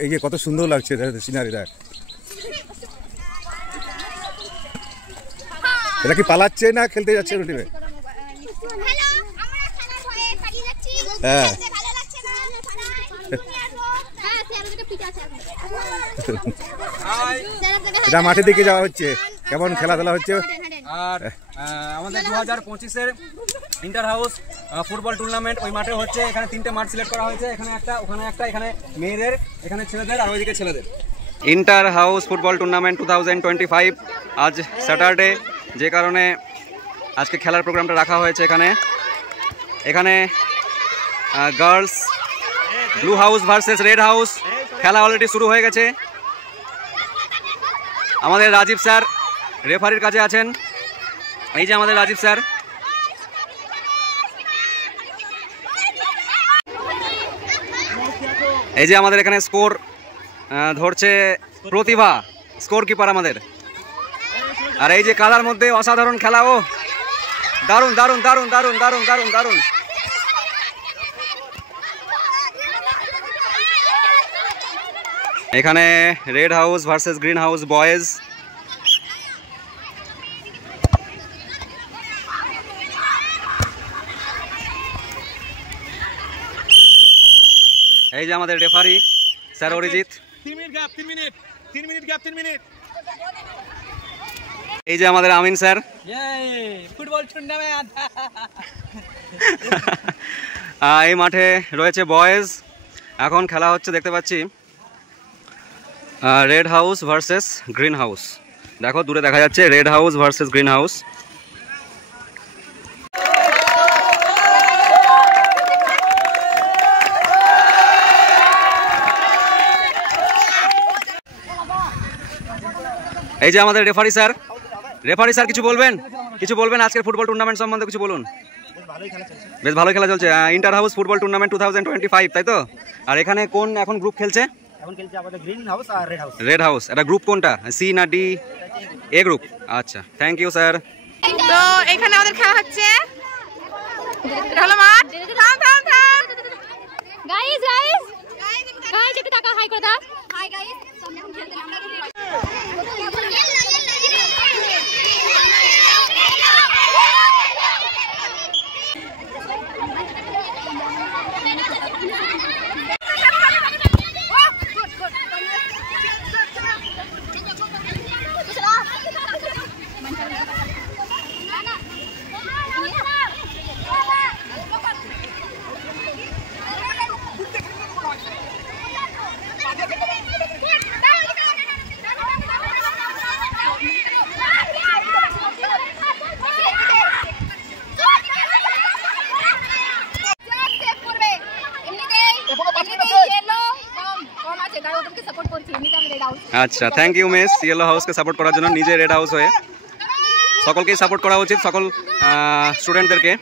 এই যে কত সুন্দর লাগছে সিনারিটা। এটা কি পালাচ্ছে না খেলতে যাচ্ছে টিমে? হ্যাঁ এটা মাঠের দিকে যাওয়া হচ্ছে, কেমন খেলাধুলা হচ্ছে। আর আমাদের 2025-এর ইন্টার হাউস ফুটবল টুর্নামেন্ট ওই মাঠে হচ্ছে। এখানে 3টে মাঠ সিলেক্ট করা হয়েছে, এখানে একটা, ওখানে একটা, এখানে মেয়েদের, এখানে ছেলেদের, আর ওইদিকে ছেলেদের। ইন্টার হাউস ফুটবল টুর্নামেন্ট 2025 আজ স্যাটারডে, যে কারণে আজকে খেলার প্রোগ্রামটা রাখা হয়েছে। এখানে girls blue house versus red house খেলা অলরেডি শুরু হয়ে গেছে। আমাদের রাজীব স্যার রেফারির কাছে আছেন। এই যে আমাদের রাজীব স্যার। এই যে আমাদের এখানে স্কোর ধরছে প্রতিভা, স্কোর কিপার আমাদের। আর এই যে কাদার মধ্যে অসাধারণ খেলা, ও দারুণ দারুণ দারুণ দারুণ দারুণ দারুণ দারুণ। এখানে red house versus green house boys. এই যে আমাদের referee sir Arijit. 3 minute gap. এই যে আমাদের আমিন স্যার। Football tournament. এই মাঠে রয়েছে বয়েজ, এখন খেলা হচ্ছে দেখতে পাচ্ছি red house versus green house. দেখো দূরে দেখা যাচ্ছে red house versus green house. এই যে আমাদের রেফারি স্যার। রেফারি স্যার কিছু বলবেন আজকের ফুটবল টুর্নামেন্ট সম্বন্ধে কিছু বলুন। বেশ ভালোই খেলা চলছে। ইন্টার হাউস ফুটবল টুর্নামেন্ট 2025, তাই তো? আর এখানে কোন এখন গ্রুপ খেলছে? এখন খেলছে আমাদের গ্রিন হাউস আর রেড হাউস। Red house. এটা গ্রুপ কোনটা, সি না ডি? এ গ্রুপ। আচ্ছা, থ্যাংক ইউ স্যার। তো এখানে আমাদের খেলা হচ্ছে, এটা হলো মাঠ। গাইস একটু টাকা হাই করে দাও। হাই গাইস, আমরা এখন খেলতে আমরা আচ্ছা, থ্যাংক ইউ মিস ইয়েলো হাউসকে সাপোর্ট করার জন্য। নিজে রেড হাউস হয়ে সকলকেই সাপোর্ট করা উচিত, সকল স্টুডেন্টদেরকে।